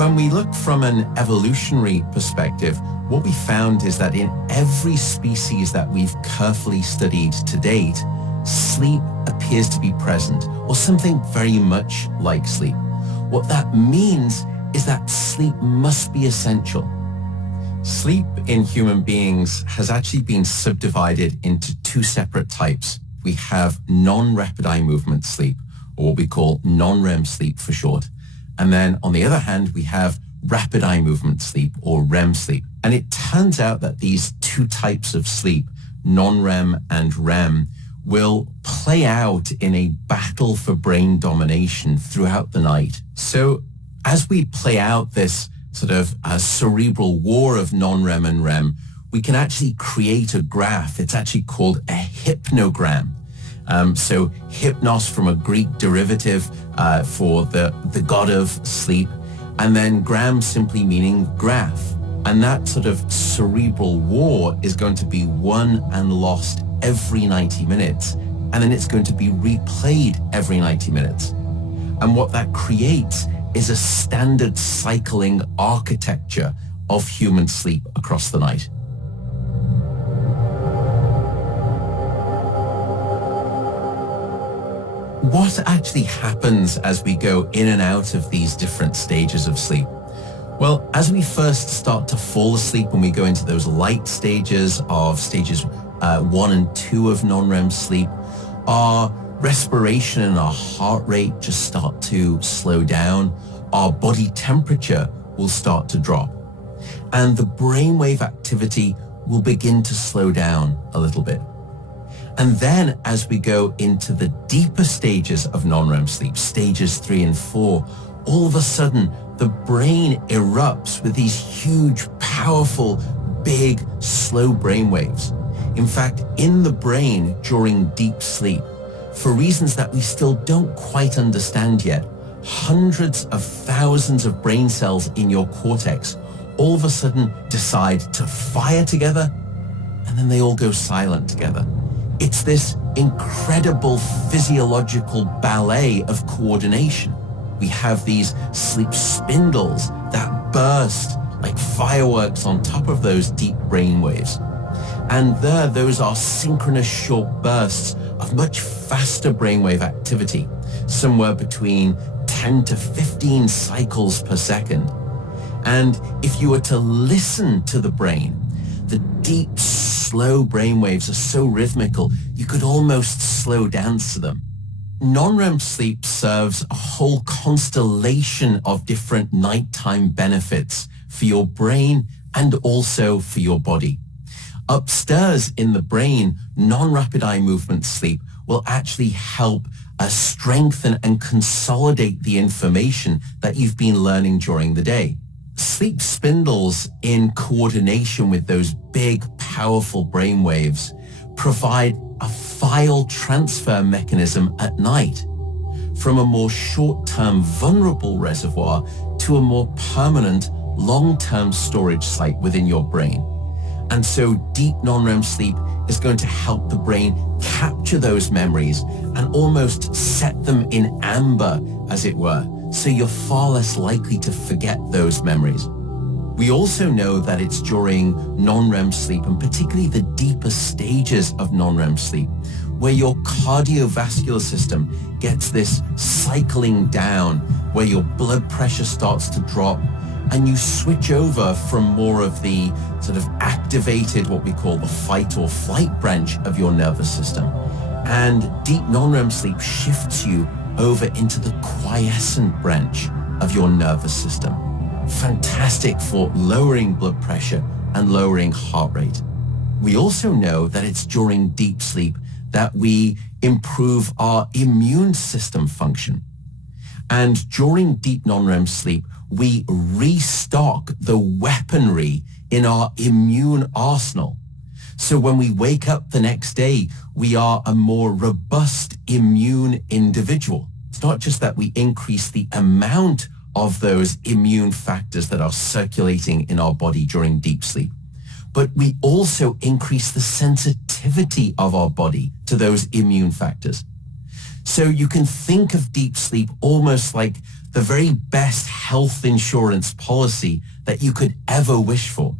When we look from an evolutionary perspective, what we found is that in every species that we've carefully studied to date, sleep appears to be present, or something very much like sleep. What that means is that sleep must be essential. Sleep in human beings has actually been subdivided into two separate types. We have non-rapid eye movement sleep, or what we call non-REM sleep for short. And then on the other hand, we have rapid eye movement sleep, or REM sleep. And it turns out that these two types of sleep, non-REM and REM, will play out in a battle for brain domination throughout the night. So as we play out this sort of cerebral war of non-REM and REM, we can actually create a graph. It's actually called a hypnogram. So hypnos from a Greek derivative for the god of sleep, and then gram simply meaning graph. And that sort of cerebral war is going to be won and lost every 90 minutes, and then it's going to be replayed every 90 minutes. And what that creates is a standard cycling architecture of human sleep across the night. What actually happens as we go in and out of these different stages of sleep? Well, as we first start to fall asleep, when we go into those light stages of stages 1 and 2 of non-REM sleep, our respiration and our heart rate just start to slow down. Our body temperature will start to drop. And the brainwave activity will begin to slow down a little bit. And then as we go into the deeper stages of non-REM sleep, stages 3 and 4, all of a sudden the brain erupts with these huge, powerful, big, slow brainwaves. In fact, in the brain during deep sleep, for reasons that we still don't quite understand yet, hundreds of thousands of brain cells in your cortex all of a sudden decide to fire together, and then they all go silent together. It's this incredible physiological ballet of coordination. We have these sleep spindles that burst like fireworks on top of those deep brain waves. And those are synchronous short bursts of much faster brainwave activity, somewhere between 10 to 15 cycles per second. And if you were to listen to the brain, the deep, slow brainwaves are so rhythmical, you could almost slow dance to them. Non-REM sleep serves a whole constellation of different nighttime benefits for your brain and also for your body. Upstairs in the brain, non-rapid eye movement sleep will actually help strengthen and consolidate the information that you've been learning during the day. Sleep spindles, in coordination with those big, powerful brain waves, provide a file transfer mechanism at night from a more short-term vulnerable reservoir to a more permanent, long-term storage site within your brain. And so deep non-REM sleep is going to help the brain capture those memories and almost set them in amber, as it were, so you're far less likely to forget those memories. We also know that it's during non-REM sleep, and particularly the deeper stages of non-REM sleep, where your cardiovascular system gets this cycling down, where your blood pressure starts to drop, and you switch over from more of the sort of activated, what we call the fight or flight branch of your nervous system. And deep non-REM sleep shifts you over into the quiescent branch of your nervous system. Fantastic for lowering blood pressure and lowering heart rate. We also know that it's during deep sleep that we improve our immune system function. And during deep non-REM sleep, we restock the weaponry in our immune arsenal. So when we wake up the next day, we are a more robust immune individual. It's not just that we increase the amount of those immune factors that are circulating in our body during deep sleep, but we also increase the sensitivity of our body to those immune factors. So you can think of deep sleep almost like the very best health insurance policy that you could ever wish for.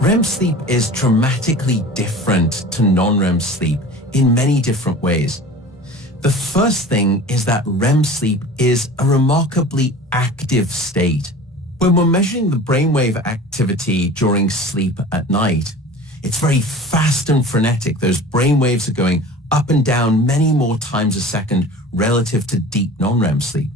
REM sleep is dramatically different to non-REM sleep in many different ways. The first thing is that REM sleep is a remarkably active state. When we're measuring the brainwave activity during sleep at night, it's very fast and frenetic. Those brainwaves are going up and down many more times a second relative to deep non-REM sleep.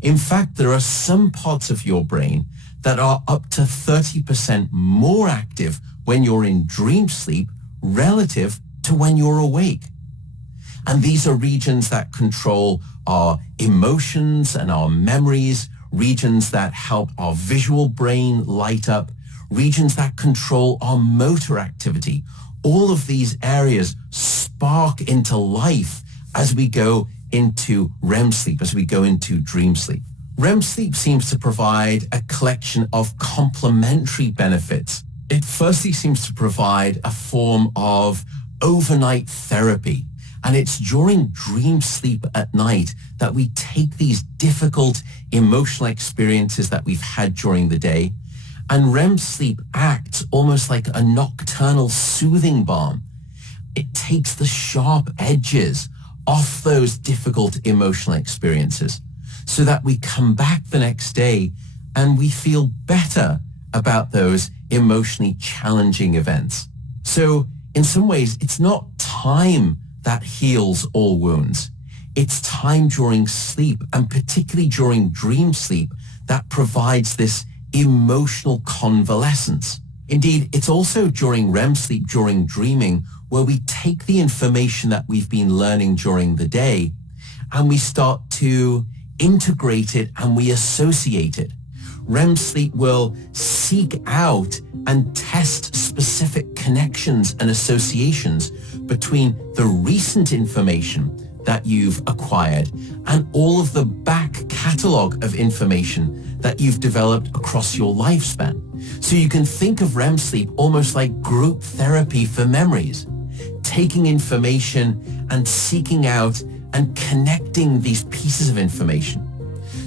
In fact, there are some parts of your brain that are up to 30% more active when you're in dream sleep relative to when you're awake. And these are regions that control our emotions and our memories, regions that help our visual brain light up, regions that control our motor activity. All of these areas spark into life as we go into REM sleep, as we go into dream sleep. REM sleep seems to provide a collection of complementary benefits. It firstly seems to provide a form of overnight therapy. And it's during dream sleep at night that we take these difficult emotional experiences that we've had during the day, and REM sleep acts almost like a nocturnal soothing balm. It takes the sharp edges off those difficult emotional experiences so that we come back the next day and we feel better about those emotionally challenging events. So in some ways, it's not time that heals all wounds. It's time during sleep, and particularly during dream sleep, that provides this emotional convalescence. Indeed, it's also during REM sleep, during dreaming, where we take the information that we've been learning during the day and we start to integrate it and we associate it. REM sleep will seek out and test specific connections and associations between the recent information that you've acquired and all of the back catalog of information that you've developed across your lifespan. So you can think of REM sleep almost like group therapy for memories, taking information and seeking out and connecting these pieces of information.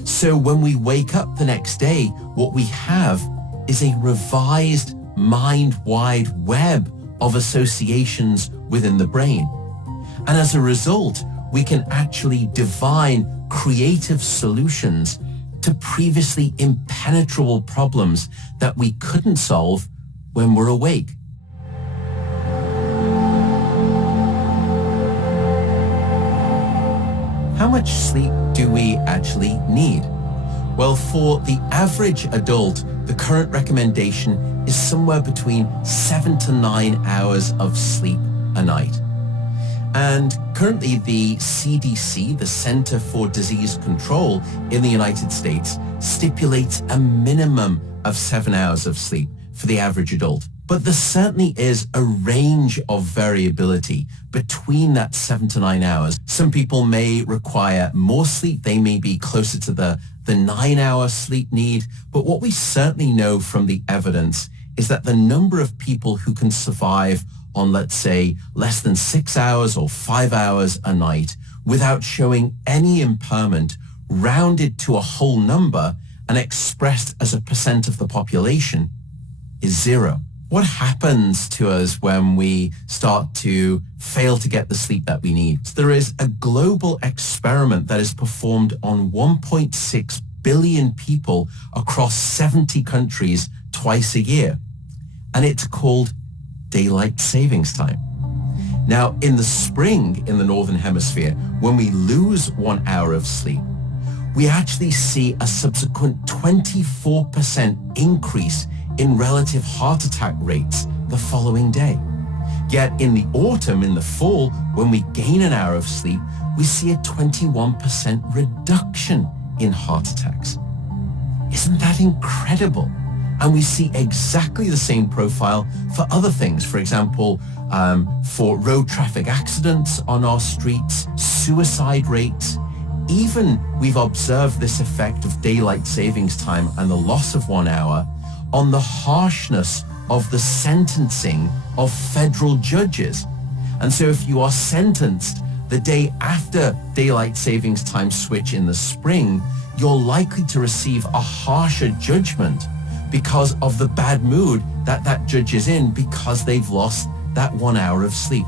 So when we wake up the next day, what we have is a revised mind-wide web of associations within the brain. And as a result, we can actually divine creative solutions to previously impenetrable problems that we couldn't solve when we're awake. How much sleep do we actually need? Well, for the average adult, the current recommendation is somewhere between 7 to 9 hours of sleep a night. And currently the CDC, the Center for Disease Control in the United States, stipulates a minimum of 7 hours of sleep for the average adult. But there certainly is a range of variability between that 7 to 9 hours. Some people may require more sleep. They may be closer to the 9-hour sleep need. But what we certainly know from the evidence is that the number of people who can survive on, let's say, less than 6 hours or 5 hours a night without showing any impairment, rounded to a whole number and expressed as a percent of the population, is 0. What happens to us when we start to fail to get the sleep that we need? There is a global experiment that is performed on 1.6 billion people across 70 countries twice a year, and it's called daylight savings time. Now, in the spring in the Northern Hemisphere, when we lose 1 hour of sleep, we actually see a subsequent 24% increase in relative heart attack rates the following day. Yet in the autumn, in the fall, when we gain an hour of sleep, we see a 21% reduction in heart attacks. Isn't that incredible? And we see exactly the same profile for other things. For example, for road traffic accidents on our streets, suicide rates. Even we've observed this effect of daylight savings time and the loss of 1 hour on the harshness of the sentencing of federal judges. And so if you are sentenced the day after daylight savings time switch in the spring, you're likely to receive a harsher judgment because of the bad mood that that judge is in because they've lost that 1 hour of sleep.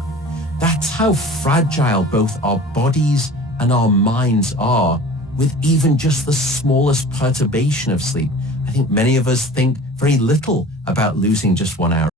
That's how fragile both our bodies and our minds are with even just the smallest perturbation of sleep. I think many of us think very little about losing just 1 hour.